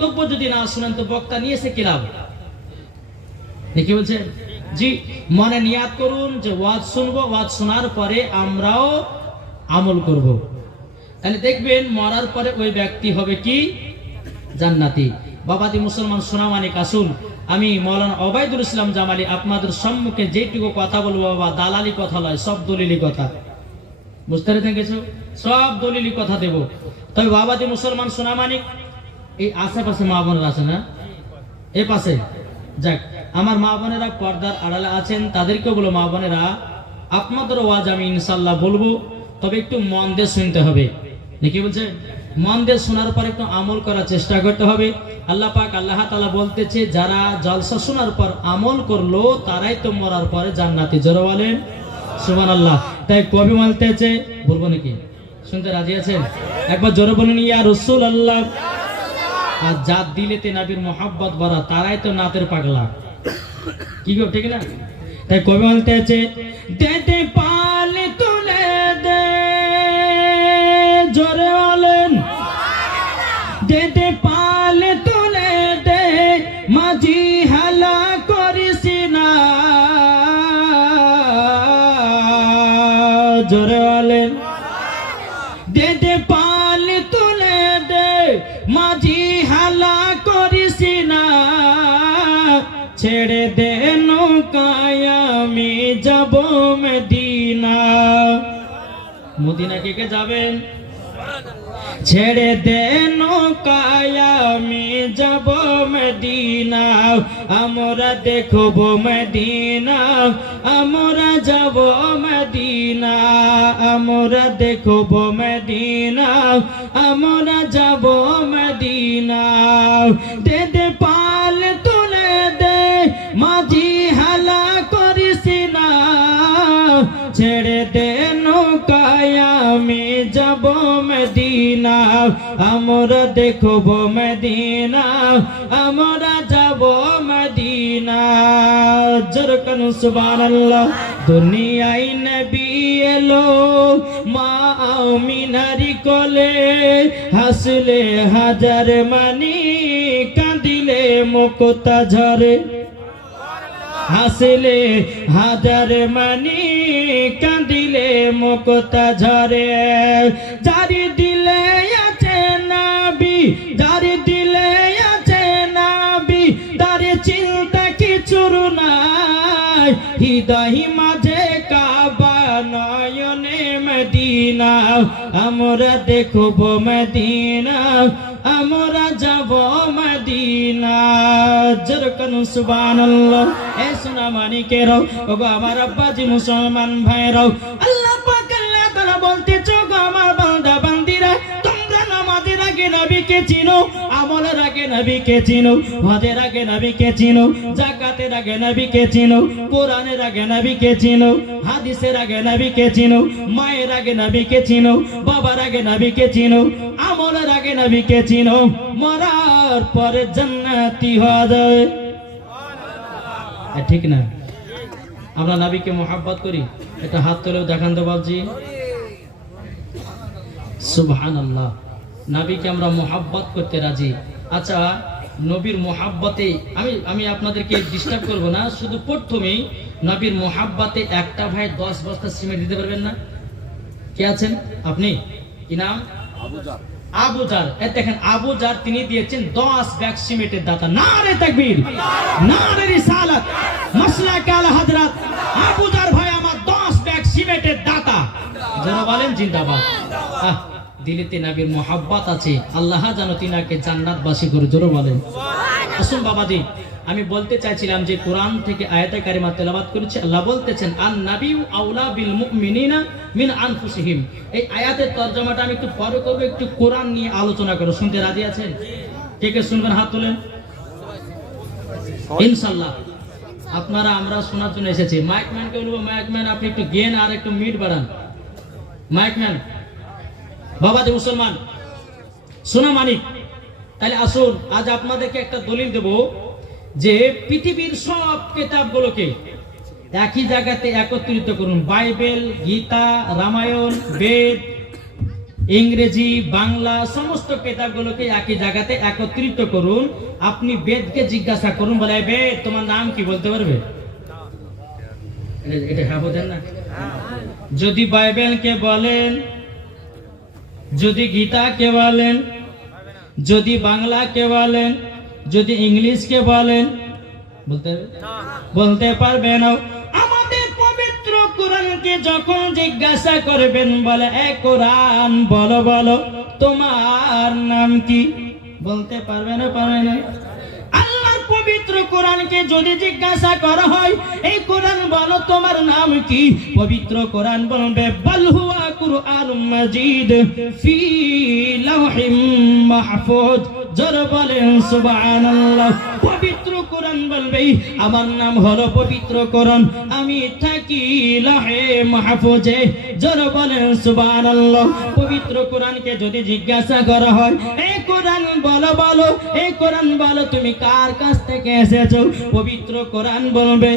বক্তব্য যদি না শুনেন তো বক্তা নিয়েছে কি লাভ? কি বলছে? জি, মনে নিয়াত করুন যে ওয়াজ শুনবো, ওয়াজ শোনার পরে আমরাও আমল করব। তাহলে দেখবেন মরার পরে ওই ব্যক্তি হবে কি? জান্নাতি। বাবাজি মুসলমান সোনামানিক, আসুন আমি মৌলানা ওবায়দুল ইসলাম জামালি আপনাদের সম্মুখে যেটুকু কথা বলবো বাবা, দালালি কথা নয়, সব দলিলি কথা। বুঝতে পেরেছেন কিছু? সব দলিলি কথা দেব। তবে বাবাজি মুসলমান সোনামানিক, এই আশেপাশে মা বোনেরা আছে না? এ পাশে যাক, আমার মা বোনেরা পর্দার আড়ালে আছেন, তাদেরকেও বলো মা বোনেরা, আপনাদের ওয়াজ আমি ইনশাল্লাহ বলবো, তবে একটু মন দিয়ে শুনতে হবে। কি বলছে? মন দিয়ে শোনার পর একটু আমল করার চেষ্টা করতে হবে। আল্লাহ পাক আল্লাহ তাআলা বলতেছে, যারা জলসা শোনার পর আমল করলো তারাই তো মরার পরে জান্নাতি। জোরে বলেন সুবহানাল্লাহ। তাই কবি বলতেছে, বলবো নাকি? শুনতে রাজি আছেন? একবার জোরে বলুন ইয়া রাসূলুল্লাহ। আর যার দিলেতে নবীর মোহাব্বত ভরা তারাই তো নাতের পাগলা। কি গো, ঠিক না? তাই কবি বলতেছে, দেতে পালে তুলে দে, জোরে বলেন, দেতে পালে তুলে দে, মাঝি হালা করিস না, জোরে বলেন, দেতে পালে তুলে দে, মাঝি হালা করিস না, ছেড়ে দে নৌকায় আমি যাব মদিনা। মদিনা কে কে যাবেন? ছেড়ে দে নৌকায় আমি যাব মদিনা, আমরা দেখব মদিনা, আমরা যাব মদিনা, আমরা দেখব মদিনা, আমরা যাব মদিনা। দে দে পাল তুলে দে, মাঝি হালা করিস না, ছেড়ে দে নৌকায় আমি যাব মদিনা, আমরা দেখব মদিনা, আমরা যাব মদিনা। জরকান সুবহানাল্লাহ। দুনিয়ায় নবী এলো মা আমিনারি কোলে, হাসলে হাজার মানি, কাঁদিলে মুক্তা ঝরে, হাসলে হাজার মানি, কাঁদিলে মুক্তা ঝরে। যারি দিলে আছে নবী, যারি দিলে আছে নবী, তার চিন্তা কিছুর নাই, হৃদয় মাঝে কাবা, নয়নে মদিনা, আমরা দেখব মদিনা, আমরা যাব মদিনা। জরকান সুবহানাল্লাহ। এ সোনা মানিকেরাও, ওগো আমার আব্বাজি মুসলমান ভাইরাও, আল্লাহ পাক আল্লাহ তাআলা বলতেছে, গো আমার বান্দা বান্দিরা, তোমরা নামাজের আগে নবীকে চিনো, আমলের আগে নবীকে চিনো, হজের আগে নবীকে চিনো, যাকাতের আগে নবীকে চিনো, কোরআনের আগে নবীকে চিনো, হাদিসের আগে নবীকে চিনো, মায়ের আগে নবীকে চিনো, বাবার আগে নবীকে চিনো, আমলের আগে নবীকে চিনো, মরার পরে জান্নাতি হওয়া যায়। ঠিক না? আমরা নবীকে মোহাব্বত করি, এটা হাত তুলেও দেখান তো বাবজি। সুবহানাল্লাহ। নবীকে আমরা মোহাব্বত করতে রাজি। আচ্ছা, নবীর মোহাব্বতে আমি আপনাদেরকে ডিস্টার্ব করব না, শুধু প্রথমেই নবীর মোহাব্বতে একটা ভাই 10 বস্তা সিমেন্ট দিতে পারবেন না? কে আছেন আপনি? কি নাম? আবু জার। দেখেন আবু জার তিনি দিয়েছেন 10 ব্যাগ সিমেন্টের দাতা। নারে তাকবীর, নারে রিসালাত, মাসলাক আলা হযরত আবু জার ভাই আমার 10 ব্যাগ সিমেন্টের দাতা। যারা বলেন জিন্দাবাদ। দিলেতে নবীর মোহাব্বত আছে, আল্লাহ যেন তিনাকে জান্নাতবাসী করে। জোরে বলেন আসুন বাবাজি। আমি বলতে চাইছিলাম যে কোরআন থেকে আয়াতে কারিমা তেলাওয়াত করেছে, আল্লাহ বলতেছেন আন নাবিয়্যু আওলা বিল মুমিনিনা মিন আনফুসিহিম। এই আয়াতের তরজমাটা আমি একটু পরে করব, একটু কোরআন নিয়ে আলোচনা করব। শুনতে রাজি আছেন? কে কে শুনবেন হাত তোলেন। ইনশাআল্লাহ আপনারা আমরা শোনার জন্য এসেছি। মাইকম্যানকে বলবো, মাইকম্যান আপনি একটু গেন আর একটু মিট বাড়ান। মাইকম্যান। বাবাজি মুসলমান সোনা মানিক, তাহলে আসুন আজ আপনাদেরকে একটা দলিল দেব যে পৃথিবীর সব কিতাবগুলোকে একই জায়গাতে একত্রিত করুন। বাইবেল, গীতা, রামায়ণ, বেদ, ইংরেজি, বাংলা সমস্ত কিতাবগুলোকে একই জায়গাতে একত্রিত করুন। আপনি বেদকে জিজ্ঞাসা করুন, বলে বেদ তোমার নাম কি বলতে পারবে? এটা হ্যাঁ বোঝেন না? যদি বাইবেলকে বলেন, যদি গীতাকে বলেন, যদি বাংলাকে বলেন, যদি ইংলিশকে বলেন, বলতে পারবে না। আমাদের পবিত্র কোরআনকে যখন জিজ্ঞাসা করবেন, বলে এ কোরআন বলো বলো তোমার নাম কি? বলতে পারবে না? পারবে না। আল্লাহর পবিত্র কোরআনকে যদি জিজ্ঞাসা করা হয়, এই কোরআন বলো তোমার নাম কি? পবিত্র কোরআন বলবে বাল হুয়া কুরআনুম মাজিদ ফি লাওহিম মাহফুজ। জোরে বলেন সুবহানাল্লাহ। পবিত্র কোরআন বলবে আমার নাম হলো পবিত্র কোরআন, আমি থাকি লাহে মাহফুজে। জোরে বলেন সুবহানাল্লাহ। পবিত্র কোরআনকে যদি জিজ্ঞাসা করা হয়, এই কোরআন বলো বলো, এই কোরআন বলো তুমি কার কাছ থেকে এসেছো? পবিত্র কোরআন বলবে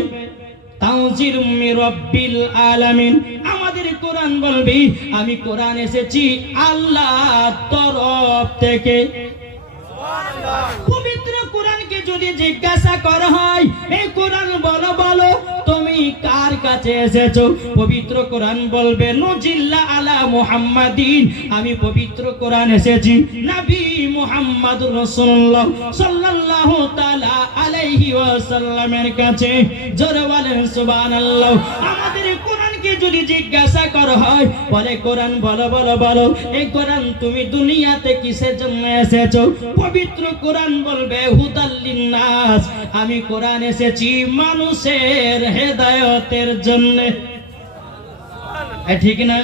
তানজিলুম মির রাব্বিল আলামিন। আমাদের কোরআন বলবে আমি কোরআন এসেছি আল্লাহর তরফ থেকে। পবিত্র কোরআনকে যদি জিজ্ঞাসা করা হয়, এই কোরআন বলো বলো তুমি কার কাছে এসেছো? পবিত্র কোরআন বলবে নজিল্লা আলা মুহাম্মাদিন। আমি পবিত্র কোরআন এসেছি নবী মুহাম্মদুর রাসূলুল্লাহ সাল্লাল্লাহু তাআলা আলাইহি ওয়াসাল্লামের কাছে। জোরে বলেন সুবহানাল্লাহ। আমাদের কোরআনকে যদি জিজ্ঞাসা করা হয়, বলে কোরআন বলো বলো বলো এই কোরআন তুমি দুনিয়াতে কিসের জন্য এসেছো? পবিত্র কোরআন বলবে হুদাল লিন্নাস। আমি কোরআন এসেছি মানুষের হেদায়েতের জন্য। ঠিক না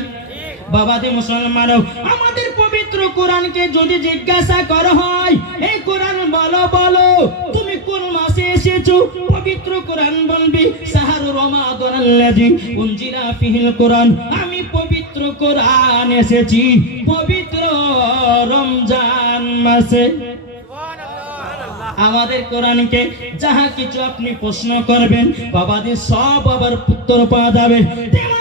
বাবাজি মুসলমান? আমাদের পবিত্র কোরআনকে যদি জিজ্ঞাসা করা হয়, এই কোরআন বলো বলো তুমি কোন মাসে এসেছো? পবিত্র কোরআন বলবি শাহরু রমাদানাল্লাযী উনজিলা ফিহিল কোরআন। আমি পবিত্র কোরআন এসেছি পবিত্র রমজান মাসে। আমাদের কোরআনকে যাহা কিছু আপনি প্রশ্ন করবেন বাবাজি সব আবার উত্তর পাওয়া যাবে।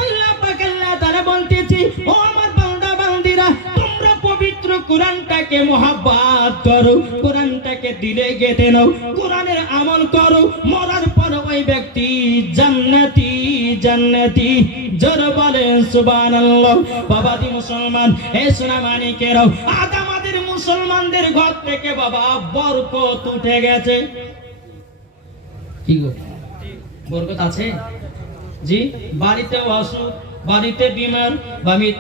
আল্লাহ পাক আল্লাহ তাআলা বলতেছি, ও আমার বান্দা বান্দিরা, তোমরা পবিত্র কোরআনটাকে মহব্বত করো, কোরআনটাকে দিলে গেঁথে নাও, কোরআনের আমল করো। মরার পর ওই ব্যক্তি জান্নাতি জান্নাতি। জোরে বলেন সুবহানাল্লাহ। বাবাজি মুসলমান, হে সোনা মানিকেরাও, আজ আমাদের মুসলমানদের ঘর থেকে বাবা বরকত উঠে গেছে। কি গো বরকত আছে? জি, বাড়িতে অসুখ, বাড়িতে বিমার,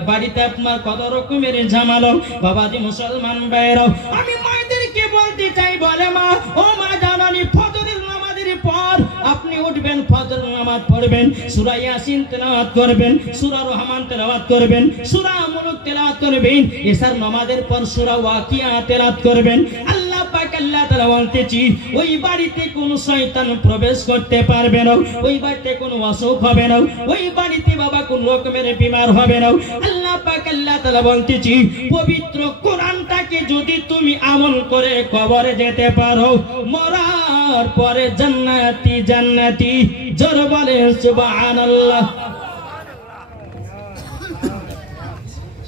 বাড়িতে আপনার কত রকমের ঝামেলা। বাবাজি মুসলমান ভাইরাও, আমি মায়েদেরকে বলতে চাই, বলে মা, ও মা জানানি, ফজরের নামাজের পর আপনি উঠবেন, ফজর নামাজ পড়বেন, সূরা ইয়াসিন তেলাওয়াত করবেন, সূরা রহমান তেলাওয়াত করবেন, সূরা মুলক তেলাওয়াত করবেন, এশার নামাজের পর সূরা ওয়াকিয়া তেলাওয়াত করবেন। আল্লাহ পাক আল্লাহ তাআলা বলতেছি, ওই বাড়িতে কোনো শয়তান প্রবেশ করতে পারবে না, ওই বাড়িতে কোনো অসুখ হবে না, ওই বাড়িতে বাবা কোন রকমের বিমার হবে না। আল্লাহ পাক আল্লাহ তাআলা বলতেছি, পবিত্র কোরআনটাকে যদি তুমি আমল করে কবরে যেতে পারো, মরার পরে জান্নাতি জান্নাতি। জোরে বলে সুবহানাল্লাহ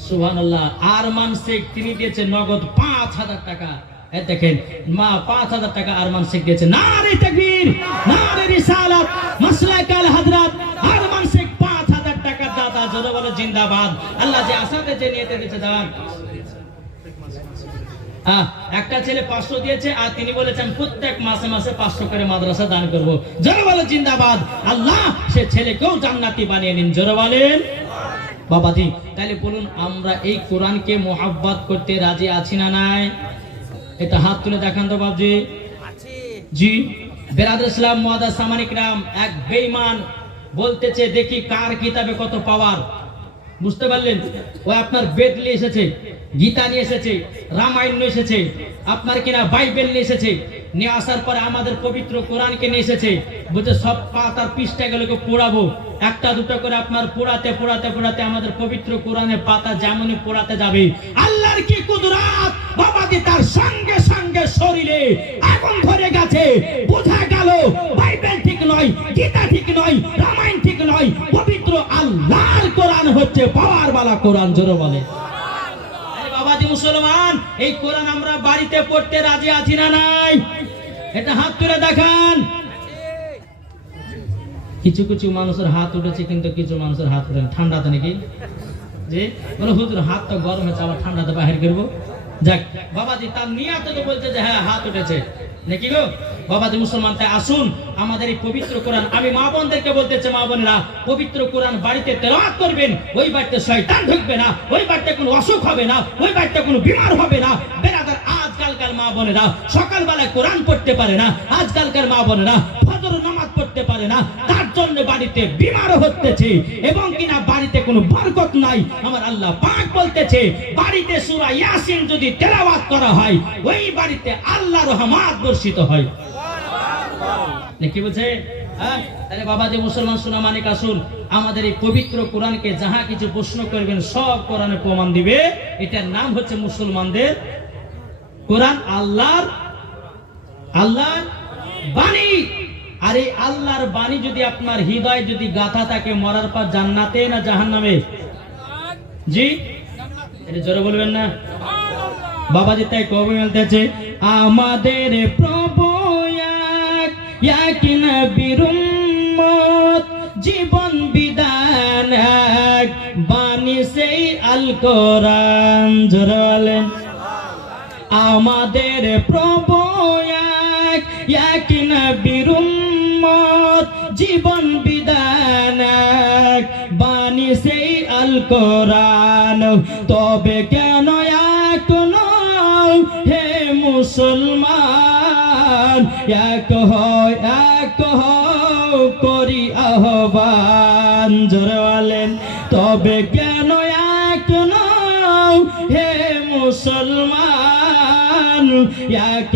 সুবহানাল্লাহ। আরমান শেখ তিনি দিয়েছে নগদ ৫,০০০ টাকা। দেখেন মা ৫,০০০ টাকা আরমান শেখ দিয়েছে। নারে তাকবীর, নারে রিসালাত, মাসলাক আল হযরত আরমান শেখ ৫,০০০ টাকা দাতা। জোরে বলে জিন্দাবাদ। আল্লাহ যে আসাতে যে নিয়তে দিয়েছে দান। একটা ছেলে ৫০০ দিয়েছে, আর তিনি বলেছেন প্রত্যেক মাসে মাসে ৫০০ করে মাদ্রাসা দান করব। জোরে বলে জিন্দাবাদ। আল্লাহ সে ছেলেকেও জান্নাতি বানিয়ে নিন। জোরে বলেন বাবাজি। তাহলে বলুন, আমরা এই কোরআনকে মোহাব্বত করতে রাজি আছি না নাই? এটা হাত তুলে দেখান তো বাবজি। জি বেরাদর ইসলাম মুআদ্দাস সামানিক রাম, এক বেঈমান বলতেছে দেখি কার কিতাবে কত পাওয়ার। বুঝতে পারলেন? ও আপনার বেদ নিয়ে এসেছে, গীতা নিয়ে এসেছে, রামায়ণ নিয়ে এসেছে, আপনার কিনা বাইবেল নিয়ে এসেছে, নিয়ে আসার পরে আমাদের পবিত্র কোরআনকে নিয়ে এসেছে। বলছে সব পাতার পৃষ্ঠাগুলোকে পোড়াবো, একটা দুটো করে আপনার পোড়াতে পোড়াতে পোড়াতে আমাদের পবিত্র কোরআনের পাতা যেমনই পোড়াতে যাবে। আল্লাহর কি কুদরত বাবাজি, তার সঙ্গে সঙ্গে শরীরে আগুন ধরে গেছে। বোঝা গেল বাইবেল ঠিক নয়, গীতা ঠিক নয়, রামায়ণ ঠিক নয়, পবিত্র আল্লাহর কোরআন হচ্ছে পাওয়ার বালা কোরআন। জোরে বলে মুসলমান, এই কোরআন আমরা বাড়িতে পড়তে রাজি আছি না নাই? এটা হাত তুলে দেখান। কিছু কিছু মানুষের হাত উঠেছে, কিন্তু কিছু মানুষের হাত উঠেন ঠান্ডাতে নাকি, যে বলে হুজুর হাত তো গরম হয়েছে, আবার ঠান্ডাতে বাহির করবো। যাক বাবাজি, তার নিয়াত তো বলছে যে হ্যাঁ হাত উঠেছে নাকি গো বাবাজি। মুসলমান, তাই আসুন আমাদের এই পবিত্র কোরআন, আমি মা বোনদেরকে বলতেছে, মা বোনেরা পবিত্র কোরআন বাড়িতে তেলাওয়াত করবেন। ওই বাড়িতে শয়তান ঢুকবে না, ওই বাড়িতে কোনো অসুখ হবে না, ওই বাড়িতে কোনো বিমার হবে না। বেরাদার, আজকালকার মা বোনেরা সকালবেলায় কোরআন পড়তে পারে না, আজকালকার মা বোনেরা ফজর নামাজ পড়তে পারে না, তার জন্য বাড়িতে বিমার হতেছে এবং কিনা বাড়িতে কোনো বরকত নাই। আমার আল্লাহ পাক বলতেছে, বাড়িতে সূরা ইয়াসিন যদি তেলাওয়াত করা হয়, ওই বাড়িতে আল্লাহর রহমত বর্ষিত হয়। কি বলছে? তাহলে বাবাজি মুসলমান শোনা মানিক, আসুন আমাদের এই পবিত্র কোরআনকে যাহা কিছু প্রশ্ন করবেন সব কোরআনে প্রমাণ দিবে। এটার নাম হচ্ছে মুসলমানদের কোরআন, আল্লাহর বাণী। আর এই আল্লাহর বাণী যদি আপনার হৃদয় যদি গাথা থাকে, মরার পর জান্নাতে না জাহান্নামে? জি, এটা জোরে বলবেন না বাবাজি। তাই কবি বলতেছে, আমাদের প্রভু এক নবীর উম্মত, জীবন বিধান এক, বাণী সেই আল কোরআন। জোরে বলেন, আমাদের প্রভু এক নবীর উম্মত, জীবন বিধান এক, বাণী সেই আল কোরআন। তবে কেন এখনো হে মুসলমান, এক করি আহ্বান। জোরে বলেন, তবে কেন এখনো হে মুসলমান, এক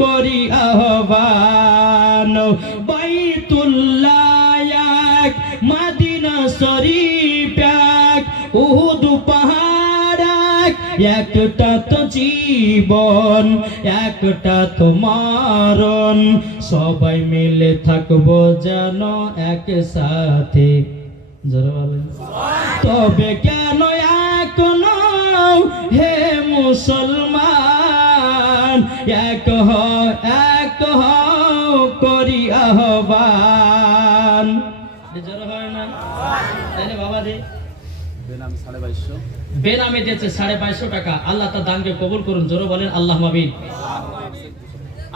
করি আহ্বান। বাইতুল্লাহ এক, মদিনা শরীফ এক, উহুদ পাহাড় এক, একটা তো জীবন একটা তো মরণ, সবাই মিলে থাকবো যেন একসাথে। জোরে বলেন, তবে কেন এখনো হে মুসলমান, এক করি আহ্বান। জোরে হয় না? তাহলে বাবাজি বেনামে দিয়েছে 550 টাকা। আল্লাহ তার দানকে কবুল করুন। জোরে বলেন আল্লাহুম্মা আমিন।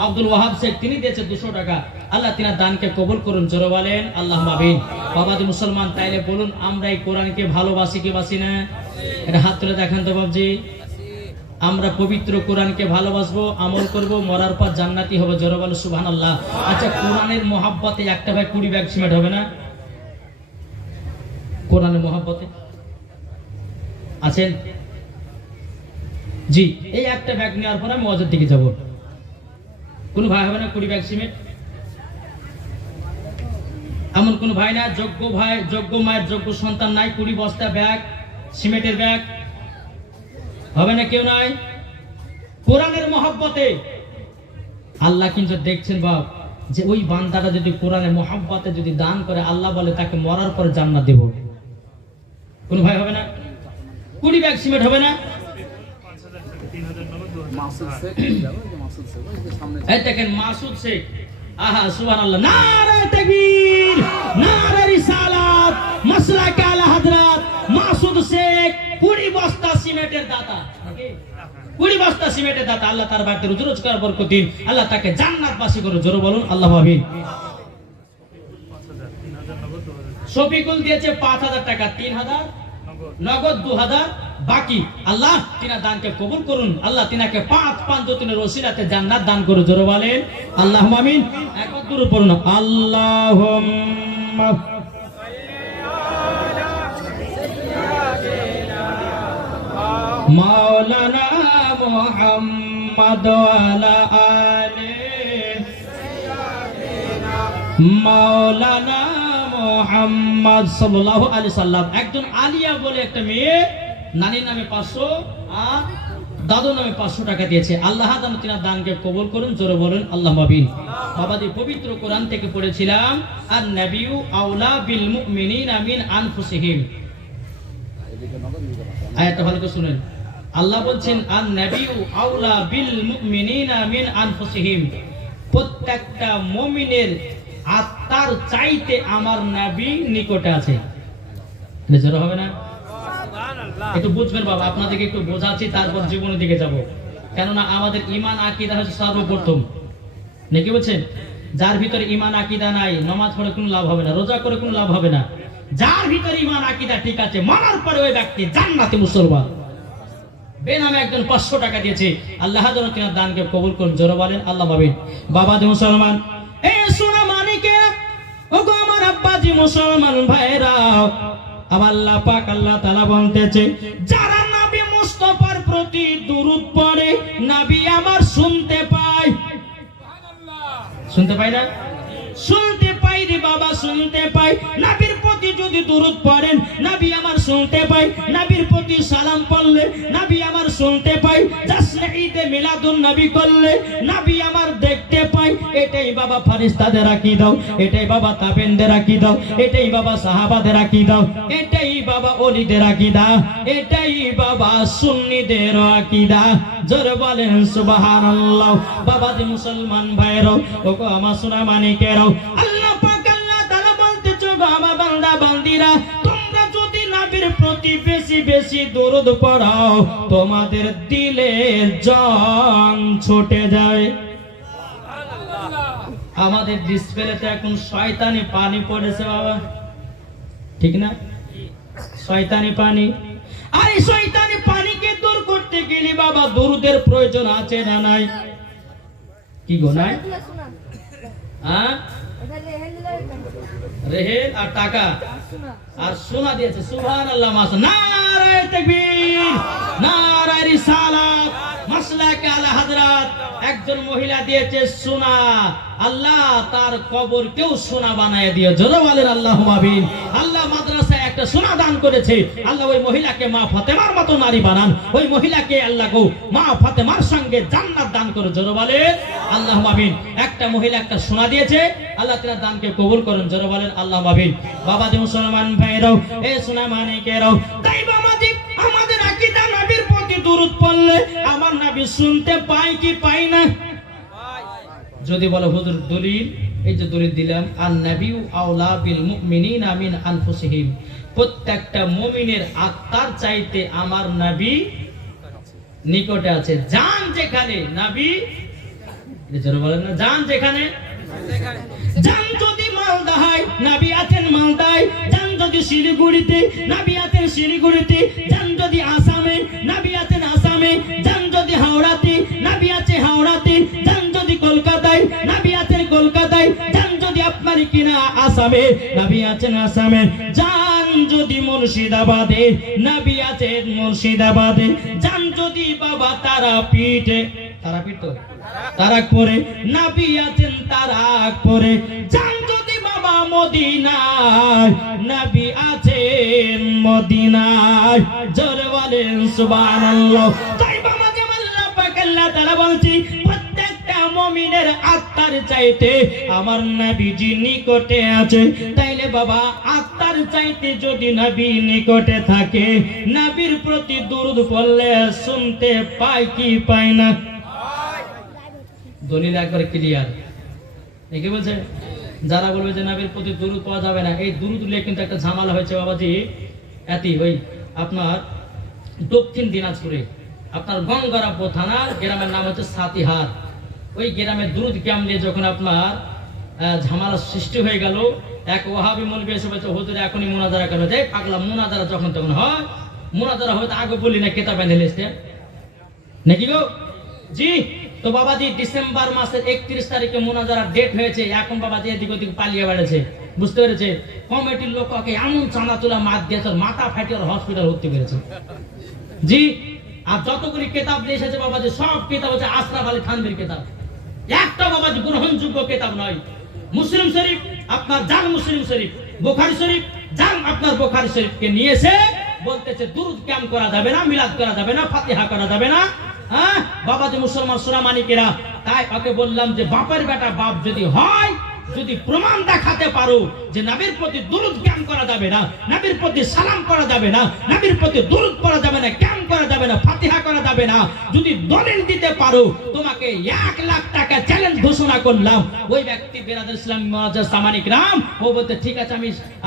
আব্দুল ওয়াহাব শেখ, তিনি দিয়েছে 200 টাকা। আল্লাহ তিনার দানকে কবুল করুন। জোরে বলেন আল্লাহুম্মা আমিন। বাবাজি মুসলমান, তাইলে বলুন আমরা এই কোরআনকে ভালোবাসি কি বাসি না? এটা হাত তুলে দেখান তো বাবজি। আমরা পবিত্র কোরআনকে ভালোবাসবো, আমল করব, মরার পর জান্নাতি হবে। জোরে বলো সুবহানাল্লাহ। আচ্ছা, কোরআনের মহব্বতে একটা ভাই 20 ব্যাগ সিমেন্ট হবে না? কোরআনের মহব্বতে আছেন? জি, এই একটা ব্যাগ নেওয়ার পর আমি ওয়াজের দিকে যাব। কোন ভাই হবে না 20 ব্যাগ সিমেন্ট? এমন কোন ভাই না? যোগ্য ভাই, যোগ্য মায়ের যোগ্য সন্তান নাই? 20 বস্তা ব্যাগ সিমেন্টের ব্যাগ হবে না? কেউ নাই? কোরআনের মহব্বতে আল্লাহ কিন্তু দেখছেন বাপ, যে ওই বান্দাটা যদি কোরআনের মহব্বতে যদি দান করে, আল্লাহ বলে তাকে মরার পরে জান্নাত দেব। কোন ভাই হবে না? 20 ব্যাগ সিমেন্ট হবে না? এই দেখেন মাসুদ শেখ, আহা সুবহানাল্লাহ, নারে তাকবীর, নারে রিসালাত, মাসলাক আলা হযরত মাসুদ শেখ 20 বস্তা সিমেন্টের দাতা। 20 বস্তা সিমেন্টের দাতা। আল্লাহ তার বাড়িতে রুজি রোজগার বরকত দিন, আল্লাহ তাকে জান্নাতবাসী করুন। জোরে বলুন আল্লাহু আমিন। শফিকুল দিয়েছে 5000 টাকা, 3000 নগদ, 2000 বাকি। আল্লাহ তিনার দানকে কবুল করুন। আল্লাহ তিনাকে 5 পঞ্চতিনের ওসিলাতে জান্নাত দান করুন। জোরে বলেন আল্লাহুম্মা আমিন। একবার দূরে পড়ুন, আল্লাহুম্মা মাওলানা মুহাম্মদ ওয়ালা আলি মাওলানা মুহাম্মদ সাল্লাল্লাহু আলাইহি সাল্লাম। একজন আলিয়া বলে একটা মেয়ে নানির নামে 500 আর দাদুর নামে 500 টাকা দিয়েছে। আল্লাহ যেন তিনার দানকে কবুল করুন। জোরে বলেন আল্লাহুম্মা আমিন। বাবাজি পবিত্র কোরআন থেকে পড়েছিলাম, আন নাবিয়্যু আওলা বিল মুমিনিনা মিন আনফুসিহিম। আয়াতটা ভালো করে শুনেন। আল্লাহ বলছেন আন নাবিয়্যু আওলা বিল মুমিনিনা মিন আনফুসিহিম, প্রত্যেকটা মুমিনের আত্মার চাইতে আমার নবী নিকটে আছে। জোরে হবে না? একটু বুঝবেন বাবা, আপনাদেরকে একটু বোঝাচ্ছি, তারপর জীবনের দিকে যাব। কেননা আমাদের ঈমান আকীদা হচ্ছে সর্বপ্রথম, নাকি বলছেন? যার ভিতরে ঈমান আকীদা নাই, নামাজ পড়ে কোনো লাভ হবে না, রোজা করে কোনো লাভ হবে না। যার ভিতরে ঈমান আকীদা ঠিক আছে, মরার পরে ওই ব্যক্তি জান্নাতি মুসলমান। বেনামে একজন 500 টাকা দিয়েছে, আল্লাহ যেন তিনার দানকে কবুল করুন। জোরে বলেন আল্লাহ পাবেন। বাবাজি মুসলমান, এই সোনা মানিকে, ওগো আমার আব্বাজি মুসলমান ভাইরা, আমার আল্লাহ পাক আল্লাহ তাআলা বলতেছে, যারা নবী মুস্তাফার প্রতি দুরূদ পড়ে, নবী আমার শুনতে পায়। শুনতে পাই না? শুনতে পাই রে বাবা, শুনতে পাই। নবীর প্রতি যদি দুরূদ পড়েন, নবী আমার শুনতে পাই। নবীর প্রতি সালাম পড়লে নবী আমার শুনতে পাই। জাসনে ঈদে মিলাদুন নবী করলে নবী আমার দেখতে পাই। এটাই বাবা ফেরেশতাদের আকীদা, এটাই বাবা তাবেনদের আকীদা, এটাই বাবা সাহাবাদের আকীদা, এটাই বাবা ওলিদের আকীদা, এটাই বাবা সুন্নিদের আকীদা। জোরে বলেন সুবহানাল্লাহ। বাবাজি মুসলমান ভাইরা, ওগো আমার সোনা মানিকেরা, আল্লাহ পাক আল্লাহ তাআলা বলতেছে, গো আমার বান্দা বান্দিরা, তোমরা যদি নবীর প্রতি বেশি বেশি দরুদ পড়াও, তোমাদের দিলের জং ছুটে যায়। আমাদের ডিসপ্লেতে এখন শয়তানি পানি পড়েছে বাবা, ঠিক না? শয়তানি পানি। আর এই শয়তানি পানিকে দূর করতে গেলে বাবা দরুদের প্রয়োজন আছে না নাই? কি গো নাই? হ্যাঁ, রেহেল আর টাকা আর সোনা দিয়েছে। সুবহানাল্লাহ, নারায়ে তাকবীর, নারায়ে রিসালাত, মাসলাকে আলা হযরত। একজন মহিলা দিয়েছে সোনা, আল্লাহ তার কবর কেউ সোনা বানায় দিও। জোরে বলেন আল্লাহুম্মা আমিন। আল্লাহ মাদ্রাসায় একটা সোনা দান করেছে, আল্লাহ ওই মহিলাকে মা ফাতেমার মতো নারী বানান। ওই মহিলাকে আল্লাহ গো মা ফাতেমার সঙ্গে জান্নাত দান করে। জোরে বলেন আল্লাহুম্মা আমিন। একটা মহিলা একটা সোনা দিয়েছে, আল্লাহ তার দানকে কবুল করেন। জোরে বলেন আল্লাহুম্মা আমিন। বাবাজি মুসলমান ভাইরাও, এই সোনা মানিকেরাও, তাই বাবাজি আমাদের আকীদা নবীর প্রতি দরুদ পড়লে আমার নবী শুনতে পায় কি পায় না? যদি বলে হুজুর দলিল, এই যে দলিল দিলাম, আন নাবিয়্যু আওলা বিল মুমিনিনা মিন আনফুসিহিম, প্রত্যেকটা মুমিনের আত্মার চাইতে আমার নবী নিকটে আছে। জান যেখানে নবী, এজন্য বলেন না, জান যেখানে, জান যদি মালদায় নবী আছেন মালদায়, জান যদি শিলিগুড়িতে নবী আছেন শিলিগুড়িতে, জান যদি আসামে নবী আছেন আসামে, জান যদি হাওড়াতে নবী আছে হাওড়াতে, জান যদি কলকাতায় নবী আছেন কলকাতায়, জান যদি আপনার কিনা আসামে নবী আছেন আসামে, জান যদি মুর্শিদাবাদে নবী আছেন মুর্শিদাবাদে, জান যদি বাবা তারাপীঠে, তারাপীঠ তো তারাকপুরে নবী আছেন তারাকপুরে, জান যদি বাবা মদিনায় নবী আছেন মদিনায়। জোরে বলেন সুবহানাল্লাহ। তাই বাবা যে আল্লাহ পাক আল্লাহ তাআলা বলছি, প্রত্যেকটা মুমিনের আত্মার চাইতে আমার নবীজি নিকটে আছে। তাইলে বাবা আত্মার চাইতে যদি নবী নিকটে থাকে, নবীর প্রতি দরুদ পড়লে শুনতে পায় কি পায় না? দলিল একবারে ক্লিয়ার। কি বলছে? যারা বলবে যে নবীর প্রতি দরুদ পাওয়া যাবে না, এই দরুদ নিয়ে কিন্তু একটা ঝামেলা হয়েছে বাবাজি। এতি ওই আপনার দক্ষিণ দিনাজপুরে আপনার গঙ্গারামপুর থানার গ্রামের নাম হচ্ছে সাতিহার। ওই গ্রামের দরুদ ক্যাম্প নিয়ে যখন আপনার ঝামেলা সৃষ্টি হয়ে গেল, এক ওয়াহাবি মৌলবি এসে বলছে হুজুর এখনই মুনাজারা করবে। যাই পাগলা, মুনাজারা যখন তখন হয়, মুনাজারা হয়তো আগে বলি না কেতাব এনে লিস্টে নাকি গো? জি। তো বাবাজি ডিসেম্বর মাসের 31 তারিখে মুনাজারা ডেট হয়েছে। এখন বাবাজি এদিক ওদিক পালিয়ে বেড়েছে, বুঝতে পেরেছে? কমিটির লোককে এমন চাঁদা তোলা মাত দিয়েছে, মাথা ফাটিয়ে হসপিটাল ভর্তি করেছে। জি। আর যতগুলি কেতাব নিয়ে এসেছে বাবাজি, সব কেতাব হচ্ছে আশরাফ আলী থানভীর কেতাব। একটা বাবাজি গ্রহণযোগ্য কেতাব নয়। মুসলিম শরীফ আপনার জান মুসলিম শরীফ, বুখারী শরীফ জান আপনার বুখারী শরীফকে নিয়ে এসে বলতেছে দুরূদ ক্যাম্প করা যাবে না, মিলাদ করা যাবে না, ফাতিহা করা যাবে না। হ্যাঁ বাবাজি মুসলমান সোনা মানিকেরা, তাই ওকে বললাম যে বাপের বেটা বাপ যদি হয় যদি প্রমাণ দেখাতে পারো যে নবীর প্রতি দুরূদ জ্ঞান করা যাবে না, নবীর প্রতি সালাম করা যাবে না, নবীর প্রতি দুরূদ পড়া যাবে না, জ্ঞান করা যাবে না, ফাতিহা করা যাবে না, যদি দলিল দিতে পারো, তোমাকে 1 লাখ টাকা চ্যালেঞ্জ ঘোষণা করলাম। ওই ব্যক্তি বিরাদর ইসলাম মুআজ্জাজ সামানিক রাম ও বলতে ঠিক আছে,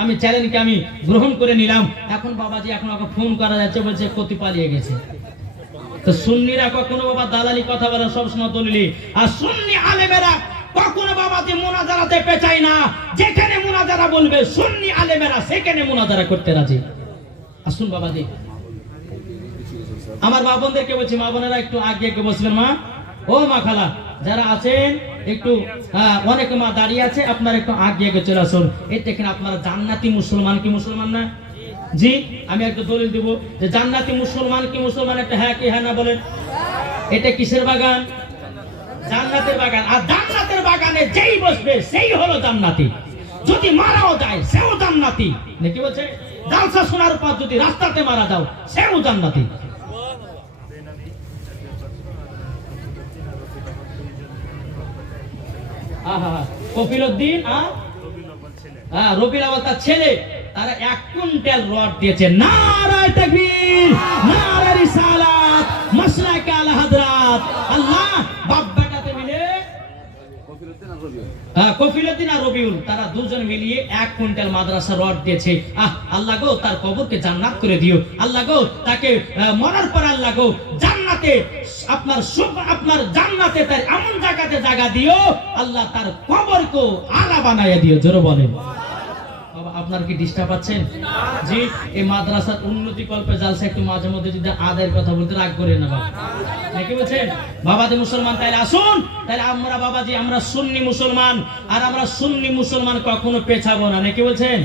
আমি চ্যালেঞ্জকে আমি গ্রহণ করে নিলাম। এখন বাবাজি এখন আমাকে ফোন করা যাচ্ছে, বলছে কতি পালিয়ে গেছে। তো সুন্নিরা কখনো বাবা দালালি কথা বলে, সবসময় দলিলি। আর সুন্নি আলেমেরা কখনো বাবাজি মুনাজারাতে পেছায় না। যেখানে মুনাজারা বলবে সুন্নি আলেমেরা সেখানে মুনাজারা করতে রাজি। আসুন বাবাজি, আমার মা বোনদেরকে বলছি, মা বোনেরা একটু আগে বসবেন। মা ও মা খালা যারা আছেন একটু, অনেক মা দাঁড়িয়ে আছে, আপনারা একটু আগে চলে আসুন। এই দেখেন আপনারা জান্নাতি মুসলমান কি মুসলমান না? জি, আমি একটু দলিল দিব যে জান্নাতি মুসলমান কি মুসলমান, একটা হ্যাঁ কি হ্যাঁ না বলেন। এটা কিসের বাগান? জান্নাতের বাগান। আর জান্নাতের বাগানে যেই বসবে সেই হলো জান্নাতি, যদি মারাও যায় সেও জান্নাতি। নাকি বলছে জালসা শোনার পর যদি রাস্তাতে মারা যাও সেও জান্নাতি। কফিলউদ্দিন আর রবিউল আউয়াল তার ছেলে, তারা 1 কুইন্টাল রড দিয়েছে। নারায়ে তাকবীর, নারায়ে রিসালাত, মাসলাকে আলা হযরত। আল্লাহ বাপ বেটাতে মিলে কফিলউদ্দিন আর রবিউল তারা দুজন মিলিয়ে 1 কুইন্টাল মাদ্রাসা রড দিয়েছে। আল্লাহ গো তার কবরকে জান্নাত করে দিও। আল্লাহ গো তাকে মরার পর আল্লাহ গো জান্নাতে আপনার জান্নাতে তার এমন জায়গাতে জায়গা দিও, আল্লাহ তার কবরকে আলা বানায়া দিও। জোরে বলেন। আপনার কি ডিস্টার্ব আছেন? জি, এই মাদ্রাসার উন্নতি কল্পে জালসা একটু মাঝে মধ্যে যদি আদায়ের কথা বলতে রাগ করে না বাবা, নাকি বলছেন বাবাজি মুসলমান? তাইলে আসুন, তাইলে আমরা বাবাজি আমরা সুন্নি মুসলমান, আর আমরা সুন্নি মুসলমান কখনো পেছাবো না, নাকি বলছেন?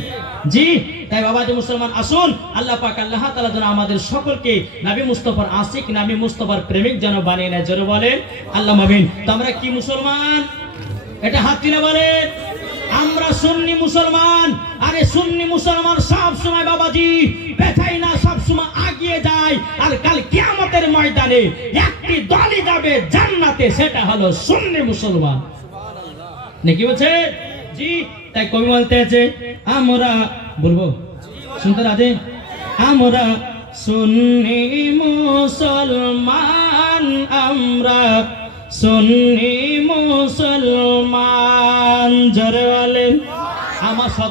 জি, তাই বাবাজি মুসলমান আসুন, আল্লাহ পাক আল্লাহ তাআলা যেন আমাদের সকলকে নবী মুস্তাফার আশিক, নবী মুস্তাফার প্রেমিক যেন বানিয়ে নেয়। জোরে বলেন আল্লাহুম্মা আমিন। তো আমরা কি মুসলমান? এটা হাত তুলে বলেন, আমরা সুন্নি মুসলমান। আরে সুন্নি মুসলমান সব সময় বাবাজি পেছাই না, সব সময় এগিয়ে যায়। আর কাল কিয়ামতের ময়দানে একটি দলই যাবে জান্নাতে, সেটা হলো সুন্নি মুসলমান। নাকি বলছে? জি, তাই কবি বলতে আছে, আমরা বলবো শুনতে রাধে, আমরা সুন্নি মুসলমান, আমরা সুন্নি মুসলমান। জোরে বলেন। আমার সদস্য